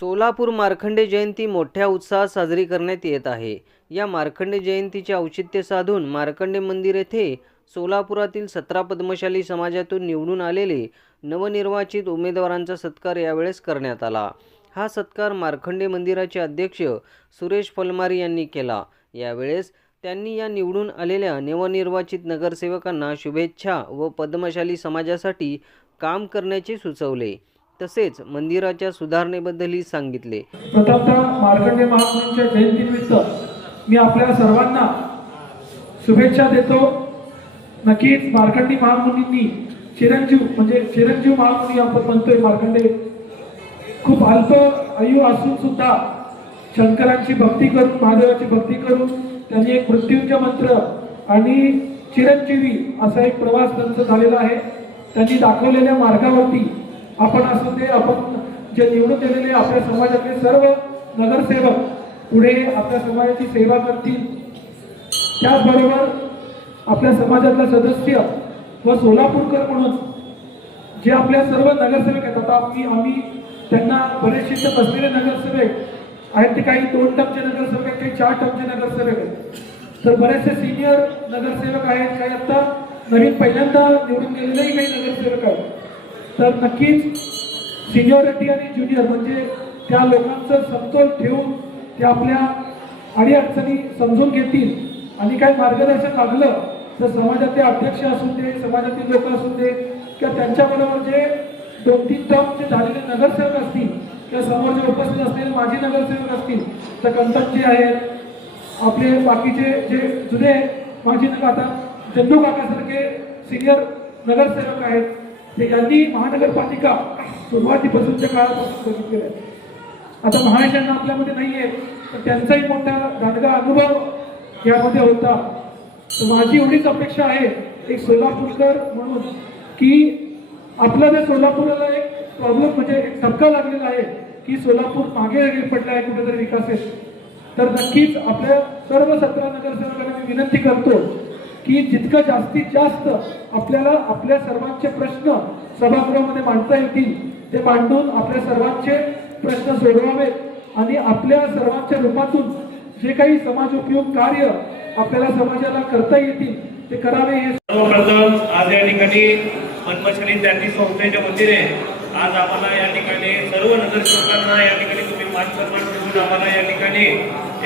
सोलापूर मार्कंडे जयंती मोठ्या उत्साहात साजरी करण्यात येत आहे। या मार्कंडे जयंतीचे औचित्य साधून मार्कंडे मंदिर येथे सोलापुरातील 17 पद्मशाली समाजातून निवडून आलेले नवनिर्वाचित उमेदवारांचा सत्कार यावेळेस करण्यात आला। हा सत्कार मार्कंडे मंदिराचे अध्यक्ष सुरेश फलमारी यांनी केला। यावेळेस त्यांनी या निवडून आलेल्या नवनिर्वाचित नगरसेवकांना शुभेच्छा व पद्मशाली समाजासाठी काम करण्याचे सुचवले। तसेच मंदिराच्या सुधारणेबद्दलही सांगितले। प्रथमतः मार्कंडे महामुनींच्या जयंतीनिमित्त मी आपल्या सर्वांना शुभेच्छा देतो। नक्कीच मार्कंडे महामुनींनी चिरंजीव महामुनी आपण म्हणतोय, मार्कंडे खूप अल्प आयु असून सुद्धा शंकरांची भक्ती करून, महादेवाची भक्ती करून त्यांनी एक मृत्युंजय मंत्र आणि चिरंजीवी असा एक प्रवास त्यांचा झालेला आहे। त्यांनी दाखवलेल्या मार्गावरती आपण असू दे, आपण जे निवडून दिलेले आपल्या समाजातले सर्व नगरसेवक पुढे आपल्या समाजाची सेवा करतील। त्याचबरोबर आपल्या समाजातला सदस्य व सोलापूरकर म्हणून जे आपल्या सर्व नगरसेवक आहेत, आता आम्ही त्यांना बरेचसे बसलेले नगरसेवक आहेत, ते काही 2 टर्मचे नगरसेवक आहेत, काही 4 टर्मचे नगरसेवक आहेत, तर बरेचसे सिनियर नगरसेवक आहेत, काही आता नवीन पहिल्यांदा निवडून गेलेलेही काही नगरसेवक आहेत। तर नक्कीच सिनियरिटी आणि ज्युनियर म्हणजे त्या लोकांचं समतोल ठेवून ते आपल्या अडीअडचणी समजून घेतील आणि काही मार्गदर्शन लागलं तर समाजाचे अध्यक्ष असू दे, समाजातील लोक असू दे किंवा त्यांच्याबरोबर जे 2-3 टर्मचे झालेले नगरसेवक असतील किंवा समोर जे उपस्थित असलेले माजी नगरसेवक असतील, तर कंटकचे आहेत, आपले बाकीचे जे जुने माजी आता चंदू काकासारखे सिनियर नगरसेवक आहेत, ते यांनी महानगरपालिका सुरुवातीपासूनच्या काळापासून बघितलेलं आहे। आता महाराष्ट्रांना आपल्यामध्ये नाहीये, तर त्यांचाही मोठा दांडगा अनुभव यामध्ये होता। तर माझी एवढीच अपेक्षा आहे एक सोलापूरकर म्हणून की आपलं जे सोलापूरला एक प्रॉब्लेम म्हणजे एक धक्का लागलेला आहे की सोलापूर मागे पडला आहे कुठेतरी विकासात, तर नक्कीच आपल्या सर्व 17 नगरसेवकांना मी विनंती करतो की जितकं जास्तीत जास्त आपल्याला आपल्या सर्वांचे प्रश्न सभागृहामध्ये मांडता येतील ते मांडून आपल्या सर्वांचे प्रश्न सोडवावेत आणि आपल्या सर्वांच्या रूपातून जे काही समाज उपयोग कार्य आपल्याला समाजाला करता येतील ते करावे। हे सर्वप्रथम आज या ठिकाणी पद्मशाली जाती संस्थेच्या वतीने आज आम्हाला या ठिकाणी सर्व नगरसेवकांना या ठिकाणी तुम्ही मान सन्मान देऊन आम्हाला या ठिकाणी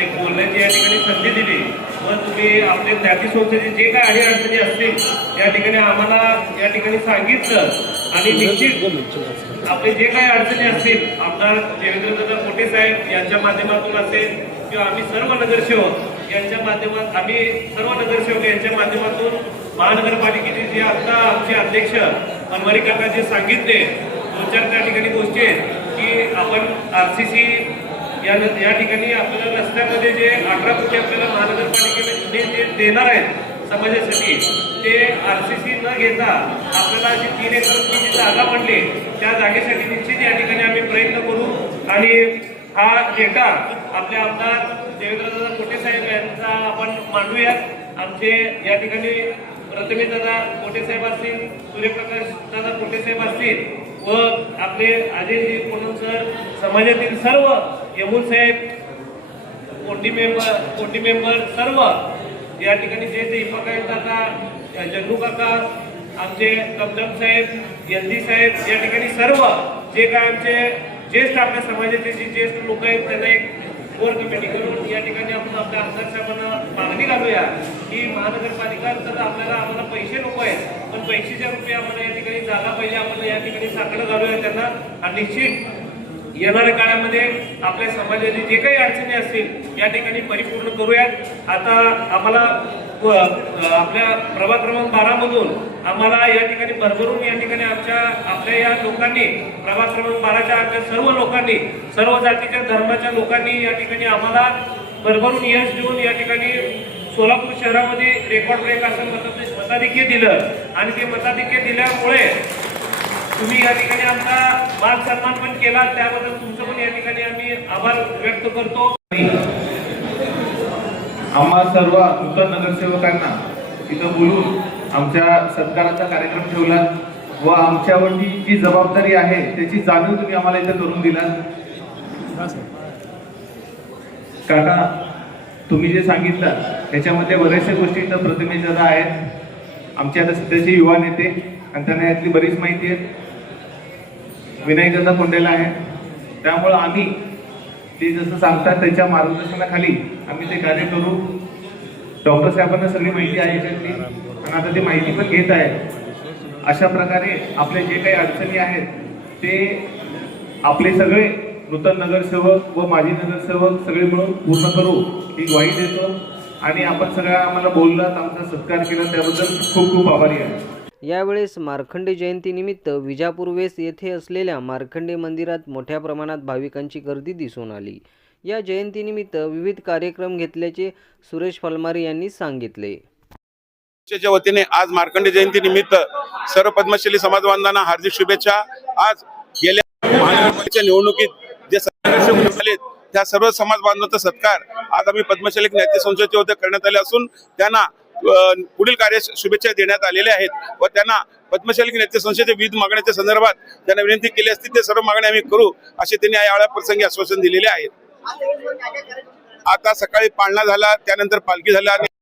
एक बोलण्याची या ठिकाणी संधी दिली व तुम्ही आपल्या जाती संस्थेचे जे काही अडीअडचणी असतील या ठिकाणी आम्हाला या ठिकाणी सांगितलं आणि निश्चित आपले जे काही अडचणी असतील आमदार देवेंद्रदादा कोटे साहेब यांच्या माध्यमातून असेल किंवा आम्ही सर्व नगरसेवक यांच्या माध्यमात यांच्या माध्यमातून महानगरपालिकेचे जे आता आमचे अध्यक्ष फलमारी काका जे सांगितले 2-4 त्या ठिकाणी गोष्टी आहेत की आपण RCC या ठिकाणी आपल्याला रस्त्यामध्ये जे 18 कोटी आपल्याला महानगरपालिकेने जे देणार आहेत समाजासाठी ते RCC न घेता आपल्याला जी 3 एकरची जी जागा म्हणली त्या जागेसाठी निश्चित या ठिकाणी आम्ही प्रयत्न करू आणि हा डेटा आपले आमदार देवेंद्रदादा कोटे साहेब यांचा आपण मांडूयात। आमचे या ठिकाणी प्रथमेश दादा कोटे साहेब असतील, सूर्यप्रकाश दादा कोटे साहेब असतील व आपले अजयजी पूनम सर, समाजातील सर्व यमुल साहेब, कोटी मेंबर सर्व या ठिकाणी जे दीपक काका, जग्गू काका, आमचे कमदम साहेब, यंदी साहेब या ठिकाणी सर्व जे काय आमचे ज्येष्ठ आपल्या समाजाचे जे ज्येष्ठ लोक आहेत त्यांना एक कोर कमिटी करून या ठिकाणी आपण आपल्या आमदार साहेबांना मागणी घालूया की महानगरपालिका तर आम्हाला पैसे नको आहेत पण पैशाच्या रूपी आम्हाला या ठिकाणी जागा पाहिजे, आपण या ठिकाणी साकडं घालूया त्यांना आणि निश्चित येणाऱ्या काळामध्ये आपल्या समाजाचे जे काही अडचणी असतील या ठिकाणी परिपूर्ण करूयात। आता आम्हाला आपल्या प्रभाग क्रमांक 12 मधून आम्हाला या ठिकाणी भरभरून या ठिकाणी आपल्या या लोकांनी प्रभाग क्रमांक 12च्या आपल्या सर्व लोकांनी, सर्व जातीच्या धर्माच्या लोकांनी या ठिकाणी आम्हाला भरभरून यश देऊन या ठिकाणी सोलापूर शहरामध्ये रेकॉर्ड ब्रेक असं मताधिक्य दिलं आणि ते मताधिक्य दिल्यामुळे तुम्ही या ठिकाणी आमचा मान सन्मान पण केला, त्याबद्दल तुमचं पण या ठिकाणी आम्ही आभार व्यक्त करतो। आम्हा सर्व नूतन नगरसेवकांना इथं बोलून आमच्या सत्काराचा कार्यक्रम ठेवला व आमच्यावरती जी जबाबदारी आहे त्याची जाणीव तुम्ही आम्हाला इथं करून दिलात। काका, तुम्ही जे सांगितलं त्याच्यामध्ये बऱ्याचशा गोष्टी तर प्रतिनिधी दादा आहेत, आमचे आता सध्याचे युवा नेते, आणि त्यांना यातली बरीच माहिती आहे. विनायक दादा कोंडेला आहे. त्यामुळं आम्ही ते जसं सांगतात त्याच्या मार्गदर्शनाखाली आम्ही ते कार्य करू. डॉक्टर साहेबांना सगळी माहिती आहे याच्यातली, आणि आता ती माहिती पण घेत आहे. अशा प्रकारे आपले जे काही अडचणी आहेत ते आपले सगळे नूतन नगरसेवक व माजी नगरसेवक सगळे मिळून पूर्ण करू ही ग्वाही देतो. आणि आपण सगळ्या आम्हाला बोललात, आमचा सत्कार केला, त्याबद्दल खूप खूप आभारी आहे. यावेळेस मार्कंडे जयंतीनिमित्त विजापूर वेस येथे असलेल्या मार्कंडे मंदिरात मोठ्या प्रमाणात भाविकांची गर्दी दिसून आली. या जयंतीनिमित्त विविध कार्यक्रम घेतल्याचे सुरेश फलमारे यांनी सांगितले. च्या वतीने आज मार्कंडे जयंती निमित्त सर्व पद्मशाली समाज बांधवांना हार्दिक शुभेच्छा. आज गेल्या महानगरपालिकेच्या निवडणुकीत जे सदस्य झाले त्या सर्व समाज बांधवांचा सत्कार आज आम्ही पद्मशाली नाट्य संस्थेच्या वतीने करण्यात आले असून त्यांना पुढील कार्य शुभेच्छा देण्यात आलेल्या आहेत व त्यांना पद्मशाली नाट्य संस्थेच्या विविध मागण्यांच्या संदर्भात त्यांना विनंती केली असती ते सर्व मागण्या आम्ही करू असे त्यांनी या प्रसंगी आश्वासन दिलेले आहेत. आता सकाळी पाळणा झाला, त्यानंतर पालखी झाला.